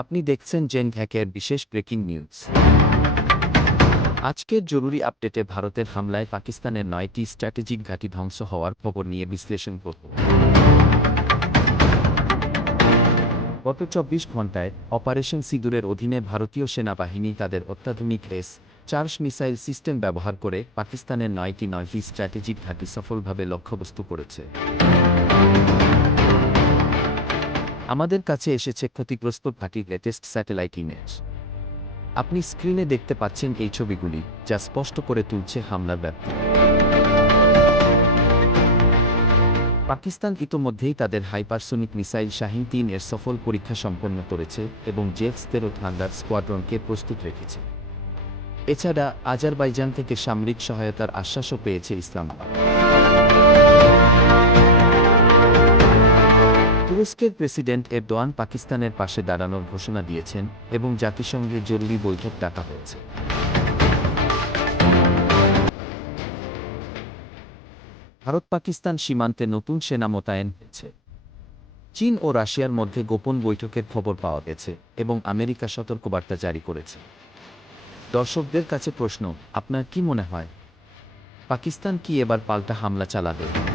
আপনি দেখছেন জেন হ্যাকের বিশেষ ব্রেকিং নিউজ। আজকের জরুরি আপডেটে ভারতের হামলায় পাকিস্তানের নয়টি স্ট্র্যাটেজিক ঘাঁটি ধ্বংস হওয়ার খবর নিয়ে বিশ্লেষণ করব। গত চব্বিশ ঘন্টায় অপারেশন সিঁদুরের অধীনে ভারতীয় সেনাবাহিনী তাদের অত্যাধুনিক এস চার্জ মিসাইল সিস্টেম ব্যবহার করে পাকিস্তানের নয়টি নয়টি স্ট্র্যাটেজিক ঘাঁটি সফলভাবে লক্ষ্যবস্তু করেছে। আমাদের কাছে এসেছে ক্ষতিগ্রস্ত ঘাঁটির লেটেস্ট স্যাটেলাইট ইমেজ আপনি স্ক্রিনে দেখতে পাচ্ছেন এই ছবিগুলি, যা স্পষ্ট করে তুলছে হামলার ব্যাপ্তি। পাকিস্তান ইতোমধ্যেই তাদের হাইপারসোনিক মিসাইল শাহিন তিন এর সফল পরীক্ষা সম্পন্ন করেছে এবং জেফস তেরো থান্ডার স্কোয়াড্রনকে প্রস্তুত রেখেছে। এছাড়া আজারবাইজান থেকে সামরিক সহায়তার আশ্বাসও পেয়েছে ইসলামাবাদ। তুরস্কের প্রেসিডেন্ট এরদোয়ান পাকিস্তানের পাশে দাঁড়ানোর ঘোষণা দিয়েছেন এবং জাতিসংঘের জরুরি বৈঠক ডাকা হয়েছে। ভারত পাকিস্তান সীমান্তে নতুন সেনা মোতায়েন হয়েছে। চীন ও রাশিয়ার মধ্যে গোপন বৈঠকের খবর পাওয়া গেছে এবং আমেরিকা সতর্কবার্তা জারি করেছে। দর্শকদের কাছে প্রশ্ন, আপনার কি মনে হয়? পাকিস্তান কি এবার পাল্টা হামলা চালাবে?